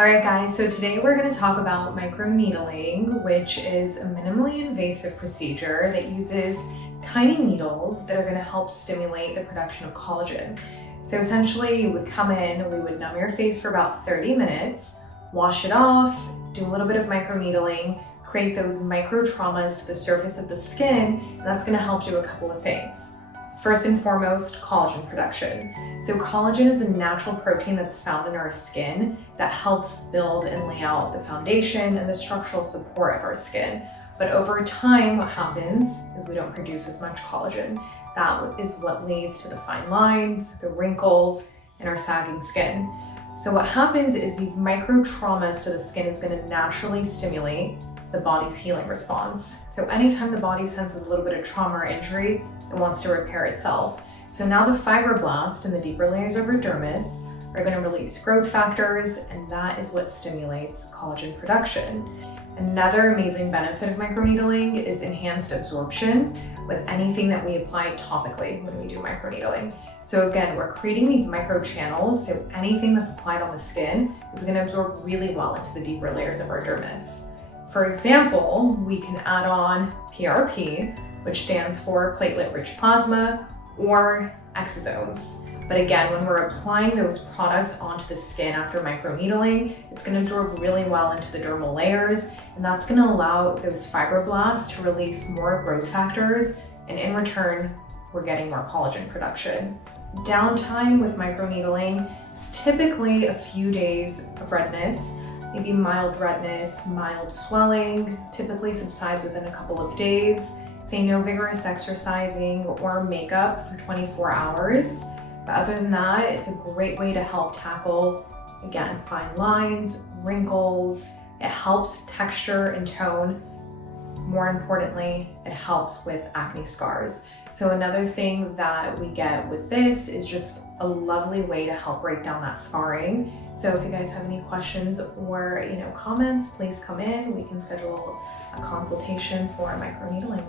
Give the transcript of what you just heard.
All right, guys, so today we're going to talk about microneedling, which is a minimally invasive procedure that uses tiny needles that are going to help stimulate the production of collagen. So essentially, you would come in, we would numb your face for about 30 minutes, wash it off, do a little bit of microneedling, create those micro traumas to the surface of the skin, and that's going to help do a couple of things. First and foremost, collagen production. So collagen is a natural protein that's found in our skin that helps build and lay out the foundation and the structural support of our skin. But over time, what happens is we don't produce as much collagen. That is what leads to the fine lines, the wrinkles, and our sagging skin. So what happens is these micro traumas to the skin is going to naturally stimulate the body's healing response. So anytime the body senses a little bit of trauma or injury, it wants to repair itself. So now the fibroblasts in the deeper layers of our dermis are going to release growth factors, and that is what stimulates collagen production. Another amazing benefit of microneedling is enhanced absorption with anything that we apply topically when we do microneedling. So again, we're creating these micro channels, so anything that's applied on the skin is going to absorb really well into the deeper layers of our dermis. For example, we can add on PRP, which stands for platelet-rich plasma, or exosomes. But again, when we're applying those products onto the skin after microneedling, it's going to absorb really well into the dermal layers, and that's going to allow those fibroblasts to release more growth factors, and in return, we're getting more collagen production. Downtime with microneedling is typically a few days of redness, maybe mild redness, mild swelling, typically subsides within a couple of days. Say no vigorous exercising or makeup for 24 hours. But other than that, it's a great way to help tackle, again, fine lines, wrinkles. It helps texture and tone. More importantly, it helps with acne scars. So another thing that we get with this is just a lovely way to help break down that scarring. So if you guys have any questions or comments, please come in. We can schedule a consultation for microneedling.